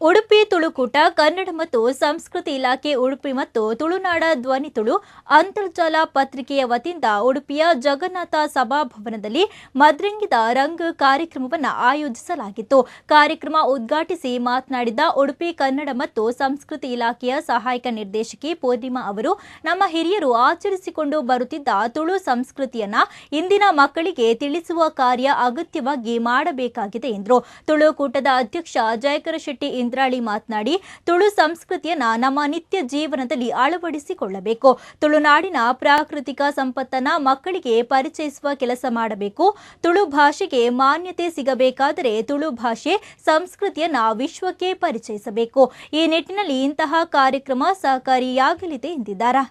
ಉಡುಪಿ, ತುಳುಕೂಟ, ಕನ್ನಡ ಮತ್ತು ಸಂಸ್ಕೃತಿ ಇಲಾಖೆ, ಉಡುಪಿ ಮತ್ತು ತುಳುನಾಡ ಧ್ವನಿ ತುಳು ಅಂತರ್ಜಾಲ ಪತ್ರಿಕೆಯ ವತಿಯಿಂದ ಉಡುಪಿಯ ಜಗನ್ನಾಥ ಸಭಾಭವನದಲ್ಲಿ ಮದ್ರಂಗಿದ ರಂಗ್ ಕಾರ್ಯಕ್ರಮವನ್ನು ಆಯೋಜಿಸಲಾಗಿತ್ತು. ಕಾರ್ಯಕ್ರಮ ಉದ್ಘಾಟಿಸಿ ಮಾತನಾಡಿದ ಉಡುಪಿ, ಕನ್ನಡ ಮತ್ತು ಸಂಸ್ಕೃತಿ ಇಲಾಖೆಯ ಸಹಾಯಕ ನಿರ್ದೇಶಕಿ ಪೂರ್ಣಿಮಾ ಅವರು, ನಮ್ಮ ಹಿರಿಯರು ಆಚರಿಸಿಕೊಂಡು ಬರುತ್ತಿದ್ದ ತುಳು ಸಂಸ್ಕೃತಿಯನ್ನ ಇಂದಿನ ಮಕ್ಕಳಿಗೆ ತಿಳಿಸುವ ಕಾರ್ಯ ಅಗತ್ಯವಾಗಿ ಮಾಡಬೇಕಾಗಿದೆ ಎಂದರು. ತುಳುಕೂಟದ ಅಧ್ಯಕ್ಷ ಜಯಕರ ಶೆಟ್ಟಿ ಇಂದ್ರಾಳಿ ಮಾತನಾಡಿ, ತುಳು ಸಂಸ್ಕೃತಿಯನ್ನ ನಮ್ಮ ನಿತ್ಯ ಜೀವನದಲ್ಲಿ ಅಳವಡಿಸಿಕೊಳ್ಳಬೇಕು. ತುಳುನಾಡಿನ ಪ್ರಾಕೃತಿಕ ಸಂಪತ್ತನ್ನ ಮಕ್ಕಳಿಗೆ ಪರಿಚಯಿಸುವ ಕೆಲಸ ಮಾಡಬೇಕು. ತುಳು ಭಾಷೆಗೆ ಮಾನ್ಯತೆ ಸಿಗಬೇಕಾದರೆ ತುಳು ಭಾಷೆ ಸಂಸ್ಕೃತಿಯನ್ನ ವಿಶ್ವಕ್ಕೆ ಪರಿಚಯಿಸಬೇಕು. ಈ ನಿಟ್ಟಿನಲ್ಲಿ ಇಂತಹ ಕಾರ್ಯಕ್ರಮ ಸಹಕಾರಿಯಾಗಲಿದೆ ಎಂದಿದ್ದಾರೆ.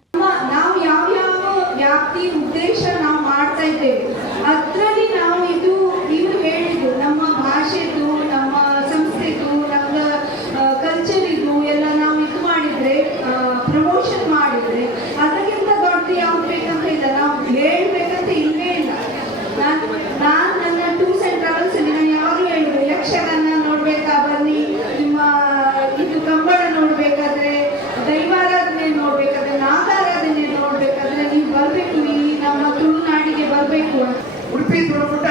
ನೋಡ್ಬೇಕಾದ್ರೆ ದೈವಾರಾಧನೆ ನೋಡ್ಬೇಕಾದ್ರೆ ನಾಗಾರಾಧನೆ ನೋಡ್ಬೇಕಾದ್ರೆ ನೀವು ಬರಬೇಕು ಇಲ್ಲಿ ನಮ್ಮ ತುಳುನಾಡಿಗೆ ಬರಬೇಕು ಉಡುಪಿ ತುಳುಕೂಟ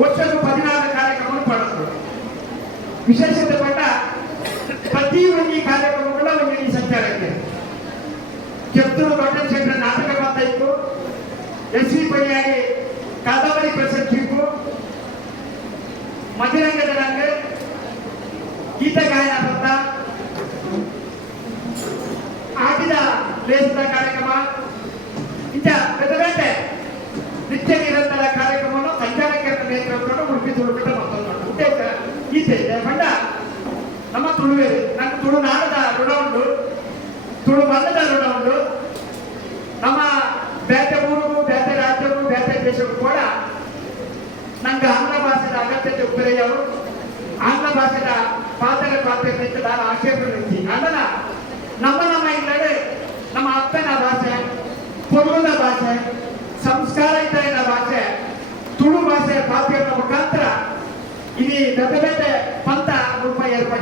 ವರ್ಷದ ಪದಿನಾರು ಕಾರ್ಯಕ್ರಮ ಪಡೆದ್ರು ವಿಶೇಷತೆ ಪಟ್ಟ ಪ್ರತಿ ಒಂದು ಕಾರ್ಯಕ್ರಮಗಳ ಒಂದು ಈ ಸಂಚಾರಕ್ಕೆ. ಕೆತ್ತೂರು ದೊಡ್ಡ ನಾಟಕ ಮಾಡ್ತಾ ಇತ್ತು. ಎಸ್ ಸಿ ಪಡಿಯಾಗಿ ಕಾದಂಬರಿ ಪ್ರಶಸ್ತಿ ಮಧುರಂಗದ ರಂಗ, ಗೀತ ಗಾಯನ ಲೇಸದ ಕಾರ್ಯಕ್ರಮ ಇಂಥ ಬೇರೆ ಬೇರೆ ನಿತ್ಯ ನಿರಂತರ ಕಾರ್ಯಕ್ರಮವನ್ನು ಸಂಚಾರಕ್ಕೆ ನೇತೃತ್ವವನ್ನು ಉಡುಪಿ ತುಳುಬಿಟ್ಟ ಮತ್ತೊಂದು ಉದ್ದೇಶ ಗೀತೆ ಇದೆ ಬಣ್ಣ ನಮ್ಮ ತುಳುವೇರು ನನ್ನ ತುಳುನಾಡದ ಋಣ ಉಂಟು ತುಳು ಮಲ್ಲದ ಋಣ ಉಂಟು ನಮ್ಮ ಬೇತೆ ಊರಿಗೂ ಬೇತೆ ರಾಜ್ಯಕ್ಕೂ ಬೇತೆ ದೇಶಕ್ಕೂ ಕೂಡ ನಂಗೆ ಆಂಗ್ಲ ಭಾಷೆದ ಅಗತ್ಯತೆ ಉಪಯೋಗವು ಆಂಗ್ಲ ಭಾಷೆದ ಪಾತ್ರ ಪಾತ್ರ ನಾನು ಆಕ್ಷೇಪ ಅಲ್ಲದ ನಮ್ಮ ನಮ್ಮ ಇಲ್ಲದೆ ನಮ್ಮ ಅಪ್ಪನ ಭಾಷೆ ಪೊರ್ಲದ ಭಾಷೆ, ಸಂಸ್ಕಾರ ಇದ್ದ ಭಾಷೆ, ತುಳು ಭಾಷೆ ಪಾತ್ರ ಮುಖಾಂತರ ಇಡೀ ದೊಡ್ಡ ಪಂಥ ರೂಪ ಏರ್ಪಡಿಸಿದೆ.